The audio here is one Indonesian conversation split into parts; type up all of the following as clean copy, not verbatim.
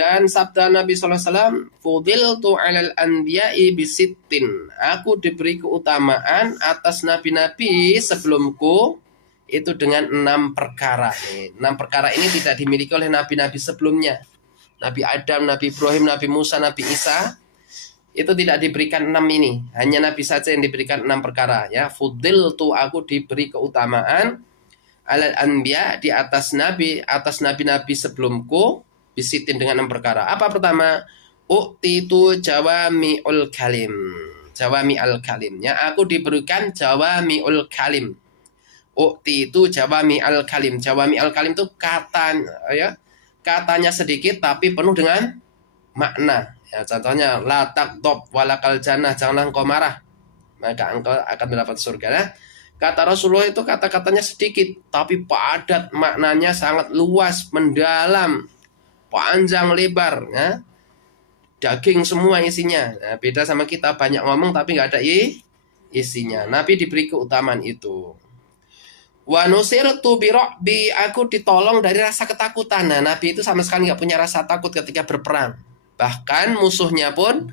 Dan sabda Nabi SAW, fudiltu 'alal anbiya'i bisittin. Aku diberi keutamaan atas nabi-nabi sebelumku itu dengan 6 perkara. 6 perkara ini tidak dimiliki oleh nabi-nabi sebelumnya. Nabi Adam, Nabi Ibrahim, Nabi Musa, Nabi Isa itu tidak diberikan 6 ini. Hanya Nabi saja yang diberikan 6 perkara. Ya, fudiltu, aku diberi keutamaan alal anbiya, di atas nabi-nabi sebelumku, bisitin dengan 6 perkara. Apa pertama? U'titu jawami'ul kalim. Jawami'ul kalim. Ya, aku diberikan jawami'ul kalim. U'titu jawami'ul kalim. Jawami'ul kalim itu katanya sedikit tapi penuh dengan makna. Ya, contohnya la taqdab walakal jannah, janganlah engkau marah maka engkau akan mendapat surga. Ya. Kata Rasulullah itu kata-katanya sedikit tapi padat, maknanya sangat luas, mendalam, panjang lebar, ya. Daging semua isinya. Nah, beda sama kita banyak ngomong tapi nggak ada isinya. Nabi diberi keutamaan itu. Wa nusirtu bi, aku ditolong dari rasa ketakutan. Nah, Nabi itu sama sekali nggak punya rasa takut ketika berperang. Bahkan musuhnya pun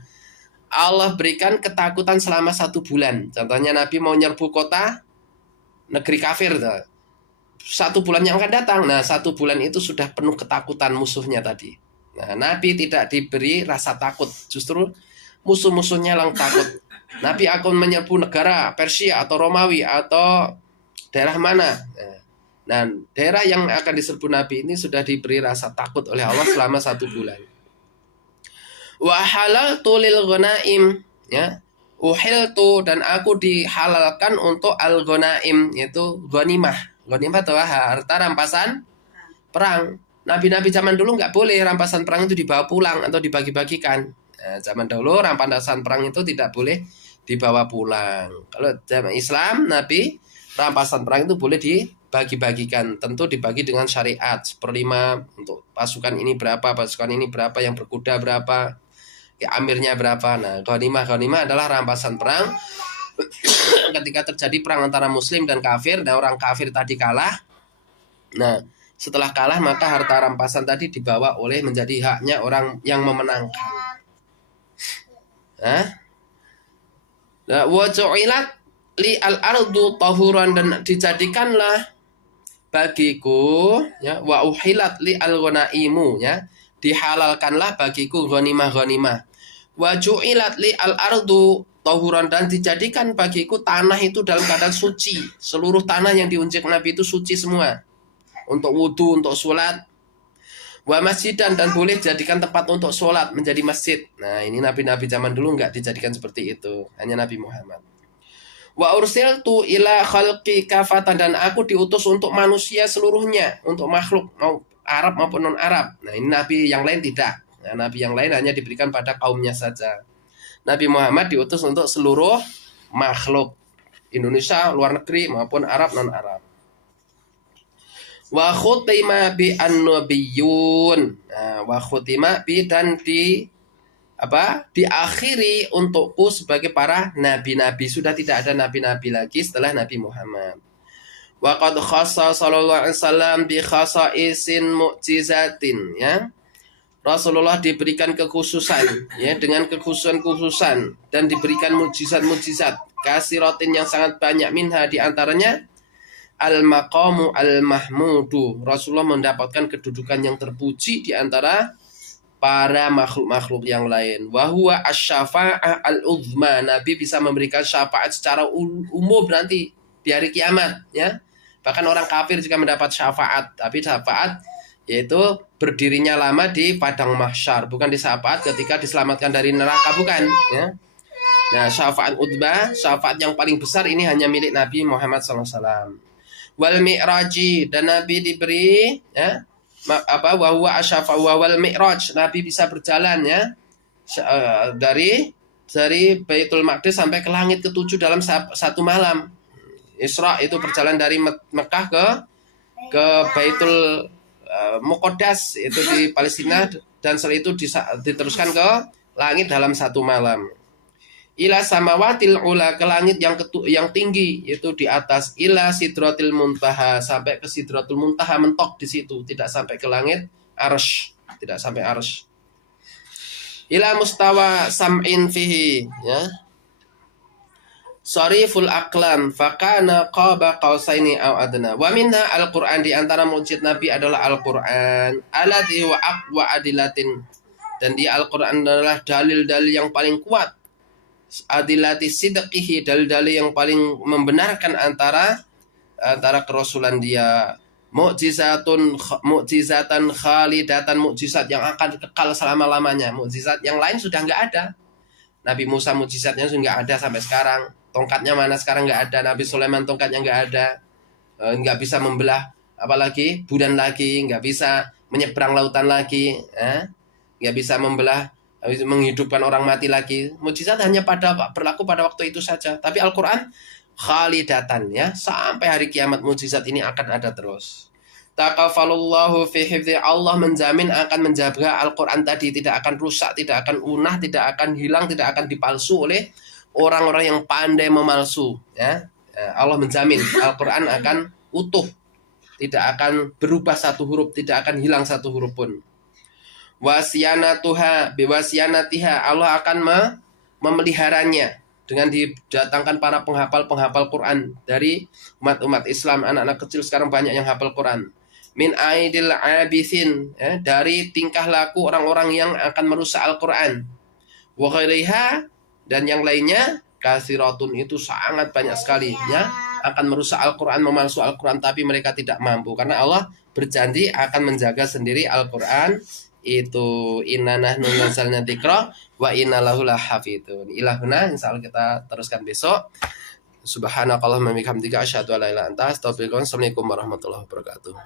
Allah berikan ketakutan selama 1 bulan. Contohnya Nabi mau nyerbu kota negeri kafir, 1 bulan yang akan datang. Nah, 1 bulan itu sudah penuh ketakutan musuhnya tadi. Nah, Nabi tidak diberi rasa takut, justru musuh-musuhnya yang takut. Nabi akan menyerbu negara Persia atau Romawi atau daerah mana. Nah, daerah yang akan diserbu Nabi ini sudah diberi rasa takut oleh Allah selama 1 bulan. Wa halaltu lil ghanaim, ya. Uhiltu, dan aku dihalalkan untuk al-ghanaim, yaitu ghanimah. Ghanimah itu harta rampasan perang. Nabi-nabi zaman dulu nggak boleh rampasan perang itu dibawa pulang atau dibagi-bagikan. Nah, zaman dulu rampasan perang itu tidak boleh dibawa pulang. Kalau zaman Islam, Nabi rampasan perang itu boleh dibagi-bagikan. Tentu dibagi dengan syariat. 1/5 untuk pasukan ini berapa, pasukan ini berapa, yang berkuda berapa, ya, amirnya berapa. Nah, ghanimah adalah rampasan perang. Ketika terjadi perang antara muslim dan kafir, dan orang kafir tadi kalah. Nah, setelah kalah maka harta rampasan tadi dibawa oleh menjadi haknya orang yang memenangkan. Nah, wa ju'ilat li al-ardu tahuran, dan dijadikanlah bagiku, ya, wa uhilat li al-ghanaimu, ya, dihalalkanlah bagiku ghanimah. Wa ju'ilat li al-ardu tahuran, dan dijadikan bagiku tanah itu dalam keadaan suci. Seluruh tanah yang diunjak Nabi itu suci semua. Untuk wudhu, untuk sholat. Wa masjidan, dan boleh dijadikan tempat untuk sholat, menjadi masjid. Nah, ini nabi-nabi zaman dulu nggak dijadikan seperti itu. Hanya Nabi Muhammad. Wa ursiltu ila khalqi kafatan, dan aku diutus untuk manusia seluruhnya, untuk makhluk, mau Arab maupun non-Arab. Nah, ini nabi yang lain tidak. Nah, nabi yang lain hanya diberikan pada kaumnya saja. Nabi Muhammad diutus untuk seluruh makhluk, Indonesia, luar negeri maupun Arab non-Arab. Wa khutima bi an-nabiyyun. Nah, wa khutima bi, dan diakhiri untukku sebagai para nabi-nabi. Sudah tidak ada nabi-nabi lagi setelah Nabi Muhammad. Wa qad khassa sallallahu alaihi wasallam bi khasaisin mu'jizatin, ya. Rasulullah diberikan kekhususan, ya, dengan kekhususan dan diberikan mujizat-mujizat kasiratin yang sangat banyak, minha di antaranya al-maqamu al-mahmudu. Rasulullah mendapatkan kedudukan yang terpuji di antara para makhluk-makhluk yang lain. Wa huwa asy-syafa'ah al-uzma. Nabi bisa memberikan syafaat secara umum nanti di hari kiamat, ya. Bahkan orang kafir juga mendapat syafaat, tapi syafaat yaitu berdirinya lama di padang mahsyar, bukan di syafaat ketika diselamatkan dari neraka, bukan, ya. Nah, syafaat uzma, syafaat yang paling besar ini hanya milik Nabi Muhammad SAW. Wal mi'raji, dan Nabi diberi, ya, wa huwa asyafa wal mi'raj. Nabi bisa berjalan, ya, dari Baitul Maqdis sampai ke langit ke-7 dalam 1 malam. Isra itu berjalan dari Mekah ke Baitul Muqaddas itu di Palestina, dan setelah itu diteruskan ke langit dalam 1 malam. Ila samawatil ula, ke langit yang tinggi, itu di atas. Ila sidratil muntaha, sampai ke sidratul muntaha, mentok di situ, tidak sampai ke langit arsy, tidak sampai arsy. ila mustawa sam'in fihi, ya. Sariful aqlam fakana qaba qausaini aw adna. Wa minha al-Qur'an, di antara mukjizat Nabi adalah Al-Qur'an. Alladhi wa aqwa adilatin. Dan di Al-Qur'an adalah dalil-dalil yang paling kuat. Adilati sidqihi, dalil-dalil yang paling membenarkan antara kerasulan dia. Mukjizatan khalidatan, mukjizat yang akan kekal selama-lamanya. Mukjizat yang lain sudah enggak ada. Nabi Musa mukjizatnya sudah enggak ada sampai sekarang. Tongkatnya mana sekarang nggak ada. Nabi Sulaiman tongkatnya nggak ada, nggak bisa membelah apalagi bulan lagi, nggak bisa menyeberang lautan lagi, nggak bisa membelah, menghidupkan orang mati lagi. Mukjizat hanya berlaku pada waktu itu saja. Tapi Al-Quran khalidatan, ya, sampai hari kiamat mukjizat ini akan ada terus. Takafalullahu fi hifdzi, Allah menjamin akan menjaga Al-Quran tadi tidak akan rusak, tidak akan punah, tidak akan hilang, tidak akan dipalsu oleh orang-orang yang pandai memalsu, ya. Allah menjamin Al-Quran akan utuh, tidak akan berubah satu huruf, tidak akan hilang satu huruf pun. Wasiyanatuha biwasiyanatiha, Allah akan memeliharanya dengan didatangkan para penghafal Quran dari umat-umat Islam. Anak-anak kecil sekarang banyak yang hafal Quran. Min aidil abisin, ya, dari tingkah laku orang-orang yang akan merusak Al-Quran. Wa ghairiha, dan yang lainnya, kasiratun, itu sangat banyak sekali, ya, akan merusak Al-Quran, memalsu Al-Quran, tapi mereka tidak mampu karena Allah berjanji akan menjaga sendiri Al-Quran itu. Inna nahnu nazzalna dzikra wa inna lahu lahafidun. Ilahuna, insyaallah kita teruskan besok. Subhanakallahumma wa bihamdika asyhadu an la ilaha illa anta astaghfiruka wa atubu ilaik. Assalamualaikum warahmatullahi wabarakatuh.